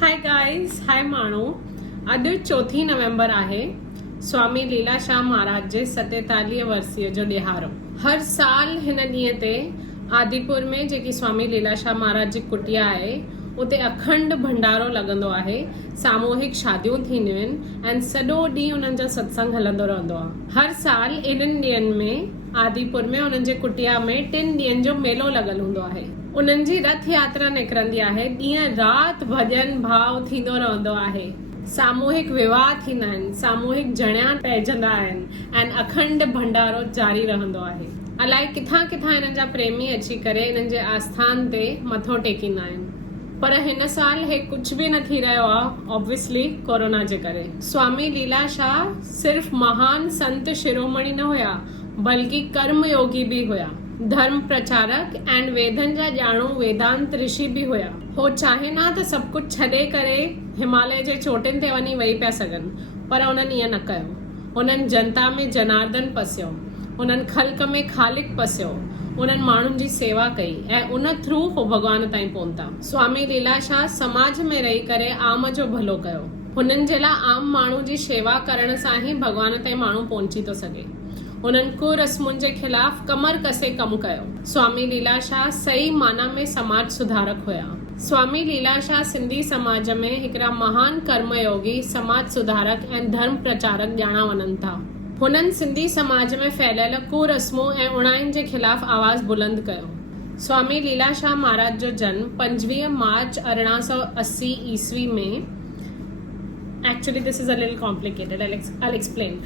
Hi guys, हाय माण्हू। अॼु 4 नवंबर आहे स्वामी लीलाशाह महाराज जे 47 वर्षीय जो ॾिहारो। हर साल हिन ॾींहं ते आदिपुर में जेकी स्वामी लीलाशाह महाराज जी कुटिया आहे उते अखंड भंडारो लॻंदो आहे, सामूहिक शादियूं थींदियूं आहिनि ऐं सॼो ॾींहुं उन्हनि जो सत्संग हलंदो रहंदो आहे। हर साल इन्हनि ॾींहंनि में आदिपुर में उन्हनि जे कुटिया में 3 ॾींहंनि जो मेलो लॻल हूंदो आहे। उन्हनि जी रथ यात्रा निकिरंदी आहे, ॾींहं राति भॼन भाव थींदो रहंदो आहे, सामूहिक विवाह थींदा आहिनि, सामूहिक जणिया पइजंदा आहिनि ऐं अखंड भंडारो जारी रहंदो आहे। अलाए किथां किथां हिननि जा प्रेमी अची करे हिननि जे आस्थान ते मथो टेकींदा आहिनि, पर हिन साल हे कुछ भी न थी रहियो आहे, ऑब्वियसली कोरोना जे करे। स्वामी लीलाशाह सिर्फ महान संत शिरोमणि न हुया, बल्कि कर्म योगी भी हुया, धर्म प्रचारक एंड वेदन जा ॼाणू वेदांत ऋषि भी हुया। हो चाहे ना त सब कुछ छॾे करे हिमालय जे चोटिन ते वञी वेही पिया सघनि, पर उन्हनि ईअं न कयो। उन्हनि जनता में जनार्दन पसियो, उन्हनि ख़ल्क़ में ख़ालिक पसियो, उन्हनि माण्हुनि जी सेवा कई ऐं उन थ्रू हो भगवान ताईं पहुता। स्वामी लीलाशाह समाज में रही करे आम जो भलो कयो। हुननि जे लाइ आम माण्हू जी शेवा करण सां ही भगवान ताईं माण्हू पहुची थो सघे। उन्हनि कुरस्मुनि जे खिलाफ कमर कसे कमु कयो। स्वामी लीलाशाह सही माना में समाज सुधारक हुया। स्वामी लीलाशाह सिंधी समाज में हिकिड़ा महान कर्मयोगी, समाज सुधारक ऐं धर्म प्रचारक ॼाणा वञनि था। हुननि सिंधी समाज में फैलियल कुरस्मूं ऐं उणाइनि जे खिलाफ आवाज़ बुलंद कयो। स्वामी लीलाशाह महाराज जो जन्म 25 मार्च 1880 ईस्वी में, actually this is a little complicated, I explain.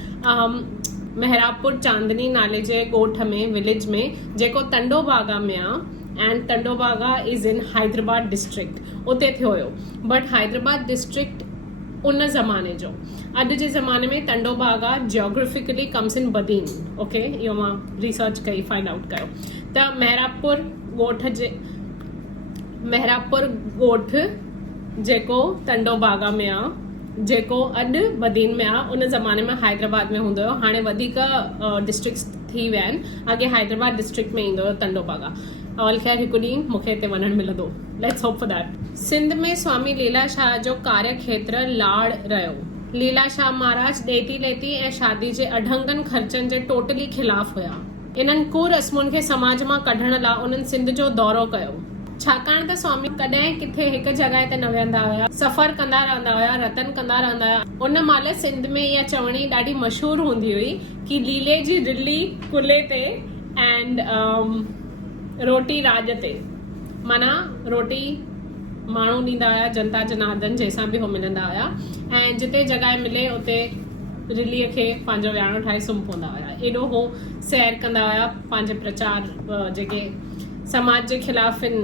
Mehrapur Chandni नाले जे ॻोठ में, विलेज में, जेको तंडोबागा में आहे एंड तंडोबागा इज़ इन हैदराबाद डिस्ट्रिक्ट, उते थियो हुयो। बट हैदराबाद डिस्ट्रिक्ट उन ज़माने जो, अॼु जे ज़माने में तंडोबागा जियोग्राफिकली कम्स इन बदीन। ओके, इहो मां रिसर्च कई, फाइंड आउट कयो त मेहरापुर ॻोठ जेको तंडोबागा में आहे, जेको अॼु बदीन में आहे, उन ज़माने में हैदराबाद में हूंदो हुयो। हाणे वधीक डिस्ट्रिक्ट्स थी विया आहिनि, अॻे हैदराबाद डिस्ट्रिक्ट में ईंदो हुयो तंडोबागा। ऑल ख़ैर हिकु ॾींहुं मूंखे हिते वञणु मिलंदो, let's hope for that. Sindh में स्वामी लीलाशाह जो कार्य क्षेत्र लाड़ रहियो। लीलाशाह महाराज ॾेती लेती ऐं शादी जे अढंगनि ख़र्चनि जे टोटली खिलाफ़ हुया। इन्हनि कुरस्मुनि खे समाज मां कढण लाइ उन्हनि सिंध जो दौरो कयो, छाकाणि त स्वामी कॾहिं किथे हिकु जॻह ते न वेहंदा हुया, सफ़र कंदा रहंदा हुया, रतन कंदा रहंदा हुया। उन महिल सिंध में इहा चवणी ॾाढी मशहूरु हूंदी हुई कि लीले जी रिली कुल्हे ते एंड रोटी राज ते। माना रोटी माण्हू ॾींदा हुया, जनता जनार्दन जंहिंसां बि हो मिलंदा हुया, ऐं जिते जॻह मिले उते रिलीअ खे पंहिंजो वियाणो ठाहे सुम्ही पवंदा हुया। एॾो हो सैर कंदा हुया, पंहिंजे प्रचार जेके समाज जे खिलाफ़ आहिनि,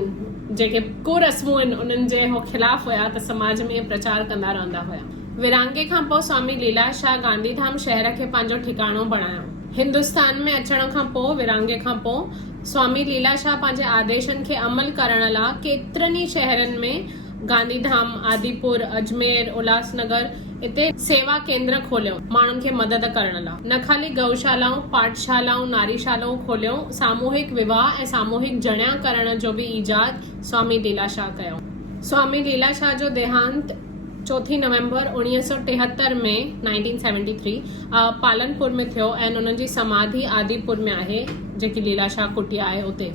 जेके कुरस्मूं आहिनि, उन्हनि जे हो खिलाफ़ हुया, त समाज में प्रचार कंदा रहंदा हुया। विरांगे खां पोइ स्वामी लीलाशाह गांधीधाम शहर खे पंहिंजो ठिकाणो बणायो। हिंदुस्तान में अचण खां पोइ, विरांगे खां पोइ, स्वामी लीलाशाह पंहिंजे आदेशनि खे अमल करण लाइ केतिरनि ई शहरनि में, गांधीधाम, आदिपुर, अजमेर, उल्हासनगर, इते सेवा केंद्र खोलियो माण्हुनि खे मदद करण लाइ। न खाली गौशालाऊं, पाठशालाऊं, नारीशालाऊं खोलियो, सामूहिक विवाह ऐं सामूहिक जणिया करण जो बि ईजाद स्वामी लीलाशाह कयो। स्वामी लीलाशाह जो देहांत 4 नवंबर 1973 में 1973 पालनपुर में थियो ऐं उन्हनि जी समाधि आदिपुर में आहे, जेकी लीलाशाह कुटिया आहे उते।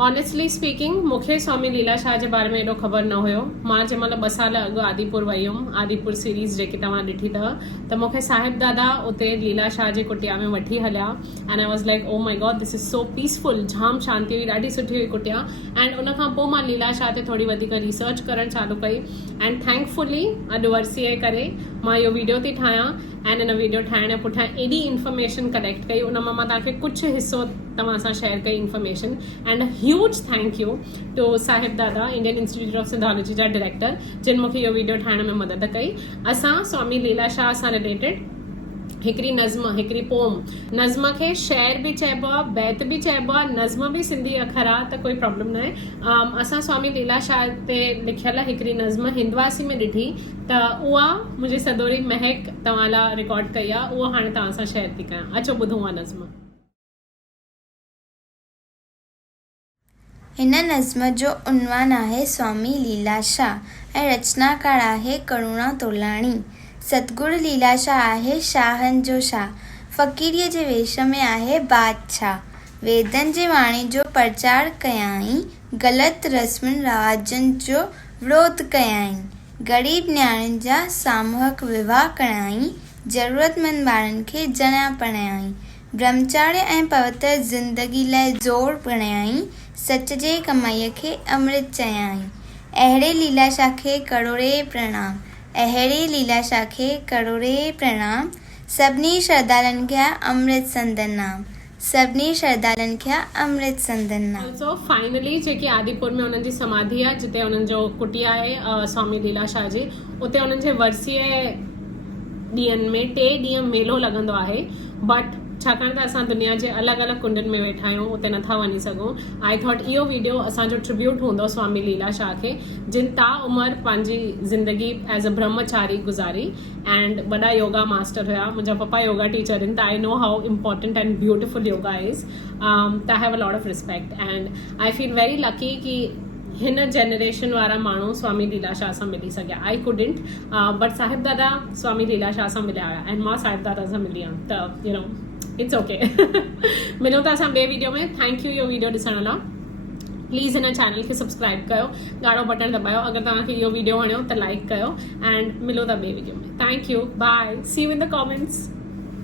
ऑनेस्टली स्पीकिंग, मूंखे स्वामी लीलाशाह जे बारे में एॾो ख़बर न हुयो। मां जंहिं महिल 2 साल अॻु आदिपुर वई हुयमि, आदिपुर सीरीज़ जेकी तव्हां ॾिठी अथव, त मूंखे साहिब दादा उते लीलाशाह जे कुटिया में वठी हलिया and I was like, oh my God, this is so peaceful. जाम शांती हुई, ॾाढी सुठी हुई कुटिया। एंड उन खां पोइ मां लीलाशाह ते थोरी वधीक रिसर्च करणु चालू कई एंड थैंकफुली अॼु वर्सीअ जे करे मां इहो वीडियो थी ठाहियां एंड इन वीडियो ठाहिण जे पुठियां एॾी इंफॉर्मेशन कलेक्ट कई, उन मां तव्हांखे कुझु हिसो तव्हां सां शेयर कई information. And huge thank you to Sahib Dada, Indian Institute of Sindhology जा डायरेक्टर, जिन मूंखे इहो वीडियो ठाहिण में मदद कई। असां स्वामी लीलाशाह सां रिलेटेड हिकिड़ी नज़्म, हिकिड़ी पोम, नज़्म खे शेर भी चइबो आहे, बैत भी चइबो आहे, नज़्म भी सिंधी अखर आहे, त कोई प्रॉब्लम न आहे। असां स्वामी लीलाशाह ते लिखियल हिकिड़ी नज़्म हिंदवासी में ॾिठी, त उहा मुंहिंजी सदोरी महक तव्हां लाइ रिकॉर्ड कई आहे, उहा हाणे तव्हां सां शेयर थी कयां। अचो ॿुधूं उहा नज़्म। हिन नज़्म जो उन्वान आहे स्वामी लीलाशाह ऐं रचनाकार आहे करुणा तोलाणी। सतगुरु लीलाशाह आहे शाहनि जो शाह, फ़क़ीरीअ जे वेश में आहे बादशाह। वेदनि जे वाणी जो प्रचार कयाईं, ग़लति रस्मुनि रवाजनि जो विरोध कयाईं। ग़रीब न्याणियुनि जा सामूहिक विवाह कराईं, ज़रूरतमंद ॿारनि खे जणिया पढ़ाईं। ब्रह्मचार्य ऐं पवित्र ज़िंदगी लाइ ज़ोर पिणाईं, सच जे कमाईअ खे अमृत चयाईं। अहिड़े लीलाशाह खे करोड़े प्रणाम, अहिड़े लीलाशाह खे करोड़े प्रणाम। सभिनी श्रद्धालुनि खे अमृत संदन नाम, सभिनी श्रद्धालुनि खे अमृत संदन नाम। ऑल्सो फाइनली जेकी आदिपुर में उन्हनि जी समाधि आहे, जिते उन्हनि जो कुटिया आहे स्वामी लीलाशाह जी, उते उन्हनि जे वर्सीअ ॾींहंनि में 3 ॾींहं मेलो लॻंदो आहे। बट छाकाणि त असां दुनिया जे अलॻि अलॻि कुंडनि में वेठा आहियूं, उते नथा वञी सघूं, आई थॉट इहो वीडियो असांजो ट्रिब्यूट हूंदो स्वामी लीलाशाह खे, जिन ताउमिरि पंहिंजी ज़िंदगी एज़ अ ब्रह्मचारी गुज़ारी एंड वॾा योगा मास्टर हुया। मुंहिंजा पप्पा योगा टीचर आहिनि, त I know how important and beautiful yoga is. त I have a lot of respect and I feel very lucky कि हिन जनरेशन वारा माण्हू स्वामी लीलाशाह सां मिली सघिया। आई कुडंट, बट साहिब दादा स्वामी लीलाशाह सां मिलिया हुया एंड मां साहिब दादा सां मिली आहियां, त यू नो इट्स ओके। मिलूं था असां ॿिए वीडियो में। थैंक यू इहो वीडियो ॾिसण लाइ। प्लीज़ हिन चैनल खे सब्सक्राइब कयो, ॻाढ़ो बटन दॿायो। अगरि तव्हांखे इहो वीडियो वणियो त लाइक कयो एंड मिलो था ॿिए वीडियो में। Thank you, bye, see you in the comments.